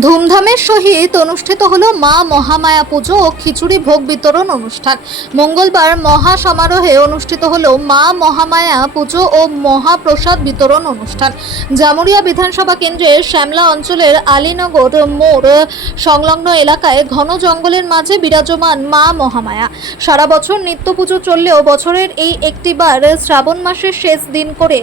ধুমধামের সহিত অনুষ্ঠিত হলো মা মহামায়া পুজো ও খিচুড়ি ভোগ বিতরণ অনুষ্ঠান। মঙ্গলবার মহা সমারোহে অনুষ্ঠিত হলো মা মহামায়া পুজো ও মহাপ্রসাদ বিতরণ অনুষ্ঠান। জামুরিয়া বিধানসভা কেন্দ্রের শ্যামলা অঞ্চলের আলীনগর মোড় সংলগ্ন এলাকায় ঘন জঙ্গলের মাঝে বিরাজমান মা মহামায়া। সারা বছর নিত্য পুজো চললেও বছরের এই একটিবার শ্রাবণ মাসের শেষ দিন করে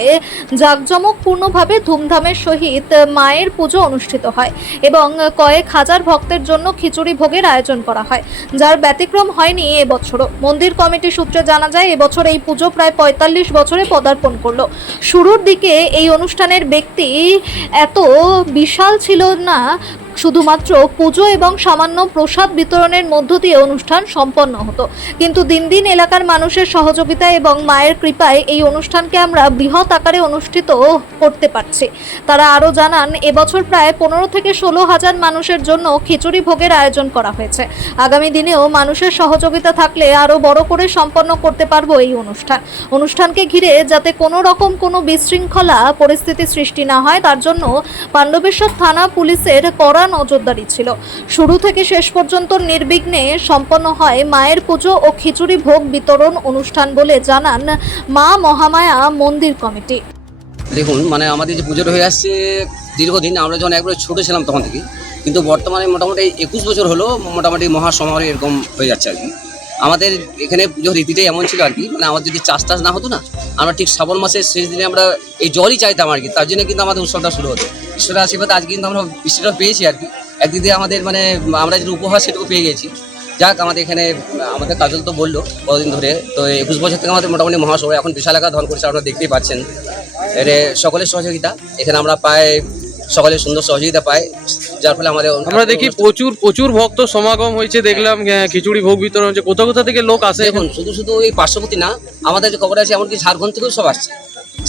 জাঁকজমকপূর্ণভাবে ধুমধামের সহিত মায়ের পুজো অনুষ্ঠিত হয় এবং কয়েক হাজার ভক্তের জন্য খিচুড়ি ভোগের আয়োজন করা হয়, যার ব্যতিক্রম হয়নি এবছরও। মন্দির কমিটি সূত্রে জানা যায়, এবছর এই পুজো প্রায় ৪৫ বছরে পদার্পণ করলো। শুরুর দিকে এই অনুষ্ঠানের ব্যক্তি এত বিশাল ছিল না, শুধুমাত্র পুজো এবং সামান্য প্রসাদ বিতরণের মধ্য দিয়ে অনুষ্ঠান সম্পন্ন হতো। কিন্তু দিন দিন এলাকার মানুষের সহযোগিতা এবং মায়ের কৃপায় এই অনুষ্ঠানকে আমরা বৃহৎ আকারে অনুষ্ঠিত করতে পারছি। তারা আরও জানান, এবছর প্রায় ১৫ থেকে ১৬ হাজার মানুষের জন্য খিচুড়ি ভোগের আয়োজন করা হয়েছে। আগামী দিনেও মানুষের সহযোগিতা থাকলে আরও বড় করে সম্পন্ন করতে পারবো এই অনুষ্ঠানকে ঘিরে যাতে কোনো রকম কোনো বিশৃঙ্খলা পরিস্থিতি সৃষ্টি না হয়, তার জন্য পাণ্ডবেশ্বর থানা পুলিশের কড়া নজরদারি ছিল। শুরু থেকে শেষ পর্যন্ত নির্বিঘ্নে সম্পন্ন হয় মায়ের পুজো ও খিচুড়ি ভোগ বিতরণ অনুষ্ঠান বলে জানান মা মহামায়া মন্দির কমিটি। দেখুন, আমাদের যে পুজোটা হয়ে আসছে দীর্ঘদিন, আমরা যখন একবার ছোটো ছিলাম তখন থেকে, কিন্তু বর্তমানে মোটামুটি ২১ বছর হলো মোটামুটি মহাসমারোহ এরকম হয়ে যাচ্ছে আর কি। আমাদের এখানে পুজোর রীতিটাই এমন ছিল আর কি, আমার যদি চাষ না হতো না, আমরা ঠিক শ্রাবণ মাসের শেষ দিনে আমরা এই জলই চাইতাম আর কি। তার জন্য কিন্তু আমাদের উৎসবটা শুরু হতো। ঈশ্বরের আশীর্বাদ আজকে কিন্তু আমরা বৃষ্টিটা পেয়েছি আর কি। একদিক দিয়ে আমাদের আমরা যেটা উপহার সেটুকু পেয়ে গেছি। যাক, আমাদের এখানে আমাদের কাজল তো বললো কতদিন ধরে, তো ২১ বছর থেকে আমাদের মোটামুটি মহাসভা এখন বিশাল আকার ধারণ করছে, আপনারা দেখতেই পাচ্ছেন। এর সকলের সহযোগিতা এখানে আমরা পাই, সকলের সুন্দর সহযোগিতা পাই, যার ফলে আমরা দেখি প্রচুর ভক্ত সমাগম হয়েছে। দেখলাম খিচুড়ি ভোগ বিতরণ হচ্ছে। কোথা থেকে লোক আসে? এখন শুধু এই পার্শ্ববর্তী না, আমাদের যে খবর আছে এমনকি ঝাড়খণ্ড থেকেও সব আসছে।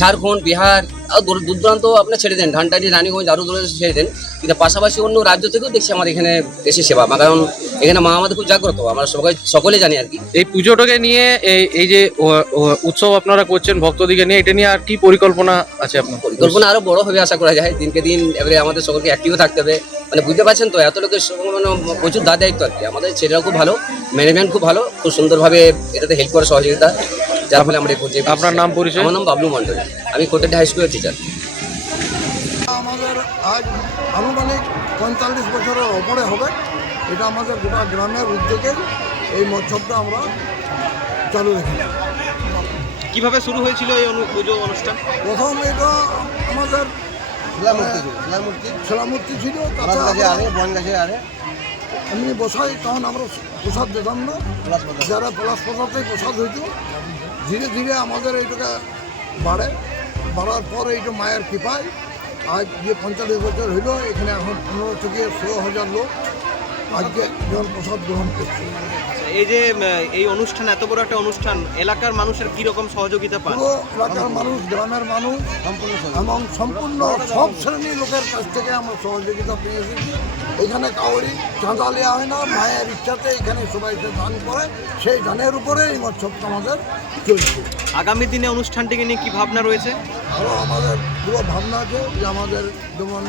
ঝাড়খণ্ড, বিহার, দূর দূরান্ত আপনার ছেড়ে দেন, ধানটানি, রানীগঞ্জ, আরও দূরে ছেড়ে দেন, কিন্তু পাশাপাশি অন্য রাজ্য থেকেও দেখছি আমাদের এখানে এসে সেবা। কারণ এখানে মা আমাদের খুব জাগ্রত, আমরা সকলে জানি আর কি। এই পুজোটাকে নিয়ে এই যে উৎসব আপনারা করছেন ভক্তদিকে নিয়ে, এটা নিয়ে আর কি পরিকল্পনা আছে আপনার? পরিকল্পনা আরো বড় হবে আশা করা যায়। দিনকে দিন এবারে আমাদের সকলকে অ্যাক্টিভ থাকতে হবে। বুঝতে পারছেন তো, এত লোকের প্রচুর দায়িত্ব আর কি। আমাদের ছেলেরাও খুব ভালো, ম্যানেজমেন্ট খুব ভালো, খুব সুন্দরভাবে এটাতে হেল্প করে, সহযোগিতা, যার ফলে আমরা এই পর্যায়ে। আপনার নাম পরিচয়? আমার নাম বাবলু মন্ডল, আমি কোটাটি হাই স্কুলের টিচার। আমাদের আজ আনুমানিক ৪৫ বছরের ওপরে হবে। এটা আমাদের গোটা গ্রামের উদ্যোগে এই মহোৎসবটা আমরা চালু রেখেছি। কিভাবে শুরু হয়েছিল এই পুজো অনুষ্ঠান? প্রথম এটা আমাদের শিলামূর্তি ছিল, এমনি বসাই, তখন আমরা প্রসাদ দিতাম না, যারা পলাশ প্রসাদে প্রসাদ হইত। ধীরে ধীরে আমাদের এইটাকে বাড়ার পর এইটা মায়ের কৃপায় আজ যে ৪৫ বছর হইল, এখানে এখন ১৫ থেকে ১৬ হাজার লোক আজকে যখন প্রসাদ গ্রহণ করছে। এই যে এই অনুষ্ঠান, এত বড় একটা অনুষ্ঠান, এলাকার মানুষের কীরকম সহযোগিতা পান? পুরো এলাকার মানুষ, গ্রামের মানুষ এবং সম্পূর্ণ সব শ্রেণীর লোকের কাছ থেকে আমরা সহযোগিতা পেয়ে এসেছি। এখানে কাউরি চাঁদা নেওয়া হয় না, মায়ের ইচ্ছাতে এখানে সবাই দান করে, সেই দানের উপরে এই মহোৎসবটা আমাদের চলছে। আগামী দিনে অনুষ্ঠানটিকে নিয়ে কী ভাবনা রয়েছে? আরও আমাদের পুরো ভাবনা আছে যে আমাদের যেমন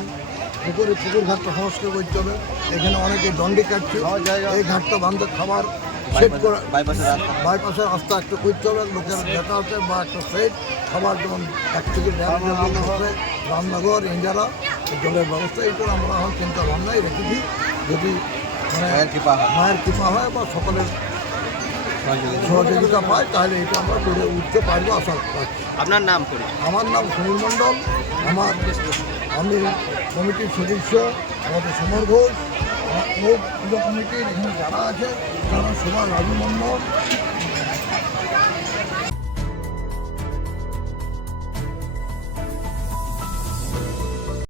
পুকুর ঘাটটা সংস্কার করতে হবে। এখানে অনেকে দণ্ডি কাটছে, এই ঘাটটা বান্ধে খাবার সেট করে, বাইপাসের রাস্তা একটা করতে হবে, লোকের যাতায়াতে, বা একটা সেট খাবার, যেমন এক থেকে রামনগর, ইন্দিরা জলের ব্যবস্থা, এইটা আমরা এখন চিন্তা ভাবনাই রেখেছি। যদি মায়ের কৃপা হয় বা সকলের সহযোগিতা পায়, তাহলে এটা আমরা করে উঠতে পারবো আশা রাখছি। আপনার নাম করি? আমার নাম সুনীল মণ্ডল। আমি কমিটির সদস্য, আমাদের সমর ঘোষ, পুজো কমিটির এখানে যারা আছে তারা সবাই রাজু মন্ডল,